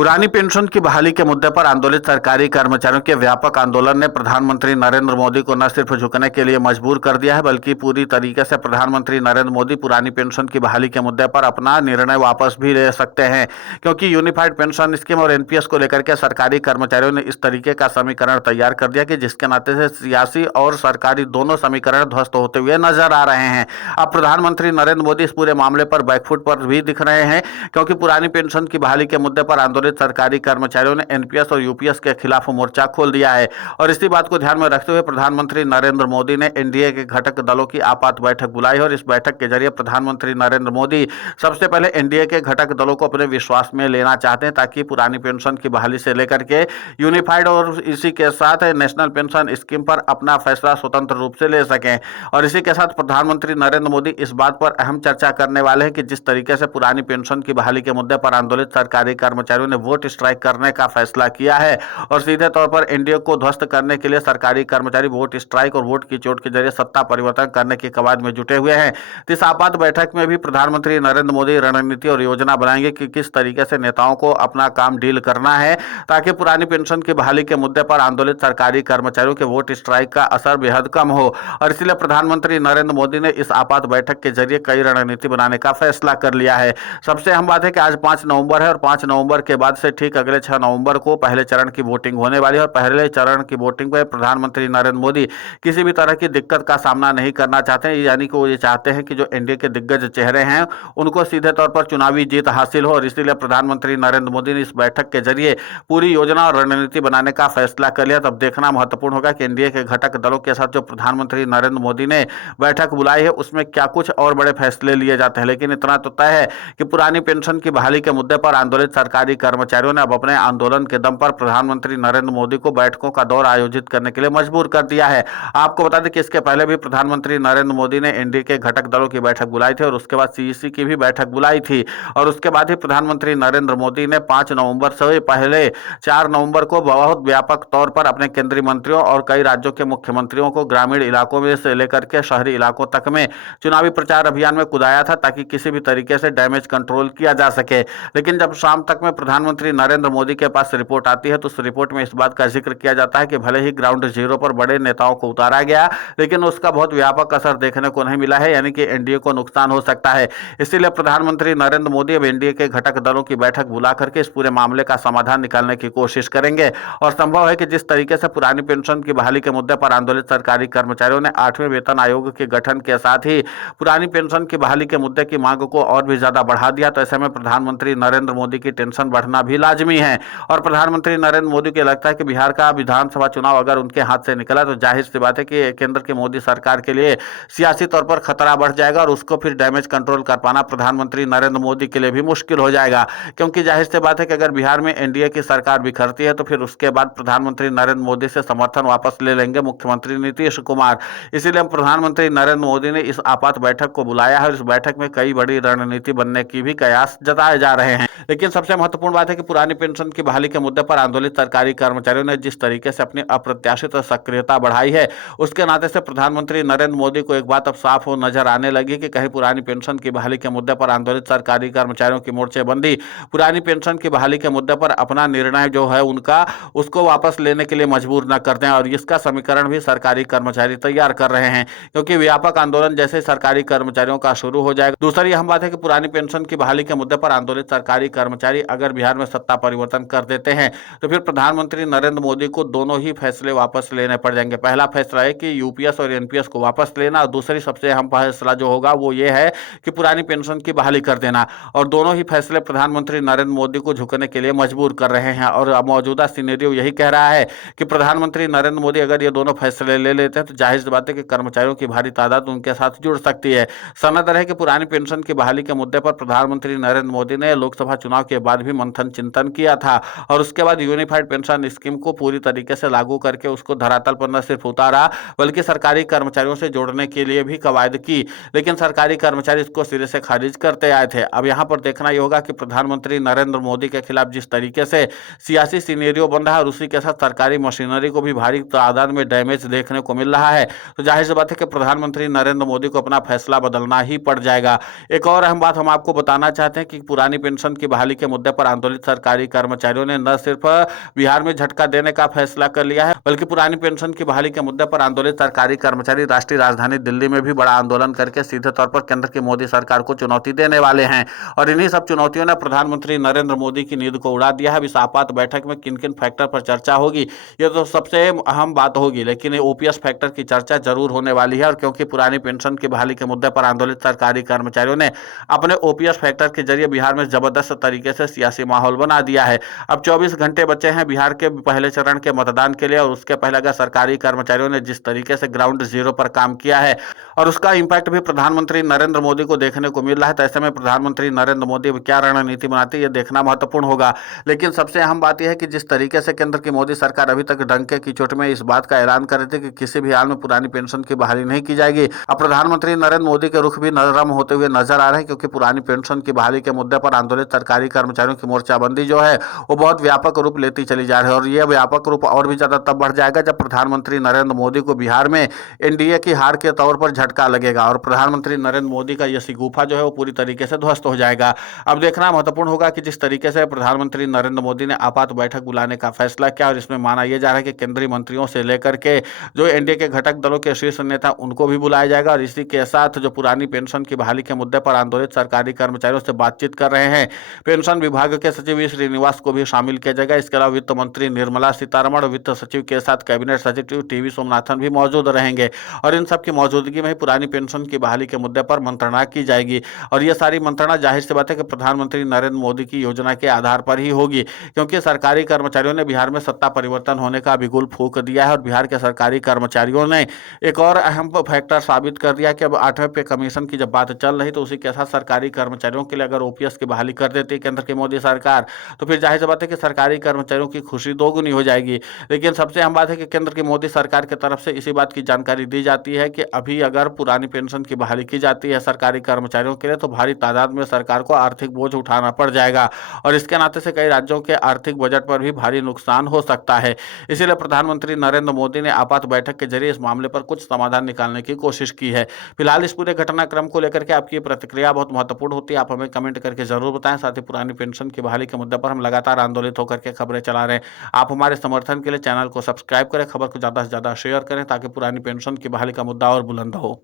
पुरानी पेंशन की बहाली के मुद्दे पर आंदोलित सरकारी कर्मचारियों के व्यापक आंदोलन ने प्रधानमंत्री नरेंद्र मोदी को न सिर्फ झुकने के लिए मजबूर कर दिया है, बल्कि पूरी तरीके से प्रधानमंत्री नरेंद्र मोदी पुरानी पेंशन की बहाली के मुद्दे पर अपना निर्णय वापस भी ले सकते हैं। क्योंकि यूनिफाइड पेंशन स्कीम और एनपीएस को लेकर के सरकारी कर्मचारियों ने इस तरीके का समीकरण तैयार कर दिया कि जिसके नाते से सियासी और सरकारी दोनों समीकरण ध्वस्त होते हुए नजर आ रहे हैं। अब प्रधानमंत्री नरेंद्र मोदी इस पूरे मामले पर बैकफुट पर भी दिख रहे हैं, क्योंकि पुरानी पेंशन की बहाली के मुद्दे पर आंदोलित सरकारी कर्मचारियों ने एनपीएस और यूपीएस के खिलाफ मोर्चा खोल दिया है। और इसी बात को ध्यान में रखते हुए प्रधानमंत्री नरेंद्र मोदी ने एनडीए के घटक दलों की आपात बैठक बुलाई है। और इस बैठक के जरिए प्रधानमंत्री नरेंद्र मोदी सबसे पहले एनडीए के घटक दलों को अपने विश्वास में लेना चाहते हैं, ताकि पुरानी पेंशन की बहाली से लेकर के यूनिफाइड और इसी के साथ नेशनल पेंशन स्कीम पर अपना फैसला स्वतंत्र रूप से ले सकें। और इसी के साथ प्रधानमंत्री नरेंद्र मोदी इस बात पर अहम चर्चा करने वाले हैं कि जिस तरीके से पुरानी पेंशन की बहाली के मुद्दे पर आंदोलित सरकारी कर्मचारियों ने वोट स्ट्राइक करने का फैसला किया है और सीधे तौर पर एनडीए को ध्वस्त करने के लिए सरकारी कर्मचारी वोट स्ट्राइक और वोट की चोट के जरिए सत्ता परिवर्तन करने की कवायद में जुटे हुए हैं। इस आपात बैठक में भी प्रधानमंत्री नरेंद्र मोदी रणनीति और योजना बनाएंगे कि किस तरीके से नेताओं को अपना काम डील करना है, ताकि पुरानी पेंशन की बहाली के मुद्दे पर आंदोलित सरकारी कर्मचारियों के वोट स्ट्राइक का असर बेहद कम हो। और इसलिए प्रधानमंत्री नरेंद्र मोदी ने इस आपात बैठक के जरिए कई रणनीति बनाने का फैसला कर लिया है। सबसे अहम बात है कि आज 5 नवंबर है और 5 नवंबर के बाद से ठीक अगले 6 नवंबर को पहले चरण की वोटिंग होने वाली है। और पहले चरण की वोटिंग में प्रधानमंत्री नरेंद्र मोदी किसी भी तरह की दिक्कत का सामना नहीं करना चाहते हैं, यानी कि वो ये चाहते हैं कि जो एनडीए के दिग्गज चेहरे हैं उनको सीधे तौर पर चुनावी जीत हासिल हो। और इसीलिए प्रधानमंत्री नरेंद्र मोदी ने इस बैठक के जरिए पूरी योजना और रणनीति बनाने का फैसला कर लिया। तब देखना महत्वपूर्ण होगा कि एनडीए के घटक दलों के साथ जो प्रधानमंत्री नरेंद्र मोदी ने बैठक बुलाई है उसमें क्या कुछ और बड़े फैसले लिए जाते हैं। लेकिन इतना तो तय है कि पुरानी पेंशन की बहाली के मुद्दे पर आंदोलित सरकारी कर्मचारियों ने अब अपने आंदोलन के दम पर प्रधानमंत्री नरेंद्र मोदी को बैठकों का दौर आयोजित करने के लिए मजबूर कर दिया है। आपको बता दें कि इसके पहले भी प्रधानमंत्री नरेंद्र मोदी ने एनडीए के घटक दलों की बैठक बुलाई थी और उसके बाद सीईसी की भी बैठक बुलाई थी। और उसके बाद ही प्रधानमंत्री नरेंद्र मोदी ने 5 नवंबर से पहले 4 नवंबर को बहुत व्यापक तौर पर अपने केंद्रीय मंत्रियों और कई राज्यों के मुख्यमंत्रियों को ग्रामीण इलाकों में से लेकर के शहरी इलाकों तक में चुनावी प्रचार अभियान में कुदाया था, ताकि किसी भी तरीके से डैमेज कंट्रोल किया जा सके। लेकिन जब शाम तक में प्रधानमंत्री नरेंद्र मोदी के पास रिपोर्ट आती है तो उस रिपोर्ट में इस बात का जिक्र किया जाता है कि भले ही ग्राउंड जीरो पर बड़े नेताओं को उतारा गया, लेकिन उसका बहुत व्यापक असर देखने को नहीं मिला है, यानी कि एनडीए को नुकसान हो सकता है। इसीलिए प्रधानमंत्री नरेंद्र मोदी अब एनडीए के घटक दलों की बैठक बुला करके इस पूरे मामले का समाधान निकालने की कोशिश करेंगे। और संभव है कि जिस तरीके से पुरानी पेंशन की बहाली के मुद्दे पर आंदोलित सरकारी कर्मचारियों ने 8वें वेतन आयोग के गठन के साथ ही पुरानी पेंशन की बहाली के मुद्दे की मांग को और भी ज्यादा बढ़ा दिया, तो ऐसे में प्रधानमंत्री नरेंद्र मोदी की टेंशन बढ़ना भी लाजमी है। और प्रधानमंत्री नरेंद्र मोदी को लगता है कि बिहार का विधानसभा चुनाव अगर उनके हाथ से निकला तो जाहिर सी बात है कि केंद्र की मोदी सरकार के लिए सियासी तौर पर खतरा बढ़ जाएगा और उसको फिर डैमेज कंट्रोल कर पाना प्रधानमंत्री नरेंद्र मोदी के लिए भी मुश्किल हो जाएगा। क्योंकि जाहिर सी बात है कि अगर बिहार में एनडीए की सरकार बिखरती है तो फिर उसके बाद प्रधानमंत्री नरेंद्र मोदी से समर्थन वापस ले लेंगे मुख्यमंत्री नीतीश कुमार। इसीलिए प्रधानमंत्री नरेंद्र मोदी ने इस आपात बैठक को बुलाया है और इस बैठक में कई बड़ी रणनीति बनने की भी कयास जताए जा रहे हैं। लेकिन सबसे महत्वपूर्ण बात है कि पुरानी पेंशन की बहाली के मुद्दे पर आंदोलित सरकारी कर्मचारियों ने जिस तरीके से अपनी अप्रत्याशित सक्रियता बढ़ाई है, उसके नाते से प्रधानमंत्री नरेंद्र मोदी को एक बात अब साफ हो नजर आने लगी कि कहीं पुरानी पेंशन की बहाली के मुद्दे पर आंदोलित सरकारी कर्मचारियों की मोर्चेबंदी पुरानी पेंशन की बहाली के मुद्दे पर अपना निर्णय जो है उनका उसको वापस लेने के लिए मजबूर न कर दें। और इसका समीकरण भी सरकारी कर्मचारी तैयार कर रहे हैं, क्योंकि व्यापक आंदोलन जैसे सरकारी कर्मचारियों का शुरू हो जाएगा। दूसरी अहम बात है कि पुरानी पेंशन की बहाली के मुद्दे पर आंदोलित सरकारी कर्मचारी अगर बिहार में सत्ता परिवर्तन कर देते हैं तो फिर प्रधानमंत्री नरेंद्र मोदी को दोनों ही फैसले वापस लेने पड़ जाएंगे। पहला फैसला है कि यूपीएस और एनपीएस को वापस लेना, और दूसरी सबसे अहम फैसला जो होगा वो ये है कि पुरानी पेंशन की बहाली कर देना। और दोनों ही फैसले प्रधानमंत्री नरेंद्र मोदी को झुकने के लिए मजबूर कर रहे हैं। और मौजूदा सिनेरियो यही कह रहा है कि प्रधानमंत्री नरेंद्र मोदी अगर ये दोनों फैसले ले लेते हैं तो जाहिर सी बात है कि कर्मचारियों की भारी तादाद उनके साथ जुड़ सकती है। सनद है कि पुरानी पेंशन की बहाली के मुद्दे पर प्रधानमंत्री नरेंद्र मोदी ने लोकसभा चुनाव के बाद भी मंथन चिंतन किया था और उसके बाद यूनिफाइड पेंशन स्कीम को पूरी तरीके से लागू करके उसको धरातल पर न सिर्फ उतारा बल्कि सरकारी कर्मचारियों से जोड़ने के लिए भी कवायद की। लेकिन सरकारी कर्मचारी इसको सिरे से खारिज करते आए थे। अब यहाँ पर देखना यह होगा कि प्रधानमंत्री नरेंद्र मोदी के खिलाफ जिस तरीके से सियासी सिनेरियो बन रहा है और उसी के साथ सरकारी मशीनरी को भी भारी तादाद में डैमेज देखने को मिल रहा है, तो जाहिर सी बात है कि प्रधानमंत्री नरेंद्र मोदी को अपना फैसला बदलना ही पड़ जाएगा। एक और अहम बात हम आपको बताना चाहते हैं कि पुरानी पेंशन की बहाली के मुद्दे पर आंदोलन आंदोलित सरकारी कर्मचारियों ने न सिर्फ बिहार में झटका देने का फैसला कर लिया है, बल्कि पुरानी पेंशन की बहाली के मुद्दे पर आंदोलित सरकारी कर्मचारी राष्ट्रीय राजधानी दिल्ली में भी बड़ा आंदोलन करके सीधे तौर पर केंद्र की मोदी सरकार को चुनौती देने वाले हैं। और इन्हीं सब चुनौतियों ने प्रधानमंत्री नरेंद्र मोदी की नींद को उड़ा दिया है। इस आपात बैठक में किन किन फैक्टर पर चर्चा होगी, ये तो सबसे अहम बात होगी, लेकिन ओपीएस फैक्टर की चर्चा जरूर होने वाली है। और क्योंकि पुरानी पेंशन की बहाली के मुद्दे पर आंदोलित सरकारी कर्मचारियों ने अपने ओपीएस फैक्टर के जरिए बिहार में जबरदस्त तरीके से सियासी माहौल बना दिया है। अब 24 घंटे बचे हैं बिहार के पहले चरण के मतदान के लिए, और उसके पहले अगर सरकारी कर्मचारियों ने जिस तरीके से ग्राउंड जीरो पर काम किया है और उसका इंपैक्ट भी प्रधानमंत्री नरेंद्र मोदी को देखने को मिल रहा है, तो ऐसे में प्रधानमंत्री नरेंद्र मोदी क्या रणनीति बनाते हैं, ये देखना महत्वपूर्ण होगा। लेकिन सबसे अहम बात यह है कि जिस तरीके से केंद्र की मोदी सरकार अभी तक डंके की चोट में इस बात का ऐलान कर रही थी कि किसी भी हाल में पुरानी पेंशन की बहाली नहीं की जाएगी, अब प्रधानमंत्री नरेंद्र मोदी के रुख भी नरम होते हुए नजर आ रहे हैं। क्योंकि पुरानी पेंशन की बहाली के मुद्दे पर आंदोलित सरकारी कर्मचारियों की मोर्चाबंदी जो है वो बहुत व्यापक रूप लेती चली जा रही है। और यह व्यापक रूप और भी ज्यादा तब बढ़ जाएगा जब प्रधानमंत्री नरेंद्र मोदी को बिहार में एनडीए की हार के तौर पर झटका लगेगा और प्रधानमंत्री नरेंद्र मोदी का यह शिगुफा जो है वो पूरी तरीके से ध्वस्त हो जाएगा। अब देखना महत्वपूर्ण होगा कि जिस तरीके से प्रधानमंत्री नरेंद्र मोदी ने आपात बैठक बुलाने का फैसला किया, और इसमें माना यह जा रहा है कि केंद्रीय मंत्रियों से लेकर के जो एनडीए के घटक दलों के शीर्ष नेता उनको भी बुलाया जाएगा, और इसी के साथ जो पुरानी पेंशन की बहाली के मुद्दे पर आंदोलित सरकारी कर्मचारियों से बातचीत कर रहे हैं पेंशन विभाग के सचिव वी श्रीनिवास को भी शामिल किया जाएगा। इसके अलावा वित्त मंत्री निर्मला सीतारमण, वित्त सचिव के साथ कैबिनेट सचिव टीवी सोमनाथन भी मौजूद रहेंगे, और इन सब की मौजूदगी में ही पुरानी पेंशन की बहाली के मुद्दे पर मंत्रणा की जाएगी। और यह सारी मंत्रणा जाहिर सी बात है कि प्रधानमंत्री नरेंद्र मोदी की योजना के आधार पर ही होगी, क्योंकि सरकारी कर्मचारियों ने बिहार में सत्ता परिवर्तन होने का बिगुल फूंक दिया है। और बिहार के सरकारी कर्मचारियों ने एक और अहम फैक्टर साबित कर दिया कि अब 8वें पे कमीशन की जब बात चल रही, तो उसी के साथ सरकारी कर्मचारियों के लिए अगर ओपीएस की बहाली कर देती है केंद्र की मोदी सरकार, तो फिर जाहिर सी बात है कि सरकारी कर्मचारियों की खुशी दोगुनी हो जाएगी। लेकिन सबसे अहम बात है कि केंद्र की मोदी सरकार की तरफ से इसी बात की जानकारी दी जाती है कि अभी अगर पुरानी पेंशन की बहाली की जाती है सरकारी कर्मचारियों के लिए, तो भारी तादाद में सरकार को आर्थिक बोझ उठाना पड़ जाएगा, और इसके नाते से कई राज्यों के आर्थिक बजट पर भी भारी नुकसान हो सकता है। इसीलिए प्रधानमंत्री नरेंद्र मोदी ने आपात बैठक के जरिए इस मामले पर कुछ समाधान निकालने की कोशिश की है। फिलहाल इस पूरे घटनाक्रम को लेकर के आपकी प्रतिक्रिया बहुत महत्वपूर्ण होती है, आप हमें कमेंट करके जरूर बताएं। साथ ही पुरानी पेंशन की बहाली के मुद्दे पर हम लगातार आंदोलित होकर के खबरें चला रहे हैं। आप हमारे समर्थन के लिए चैनल को सब्सक्राइब करें, खबर को ज्यादा से ज्यादा शेयर करें, ताकि पुरानी पेंशन की बहाली का मुद्दा और बुलंद हो।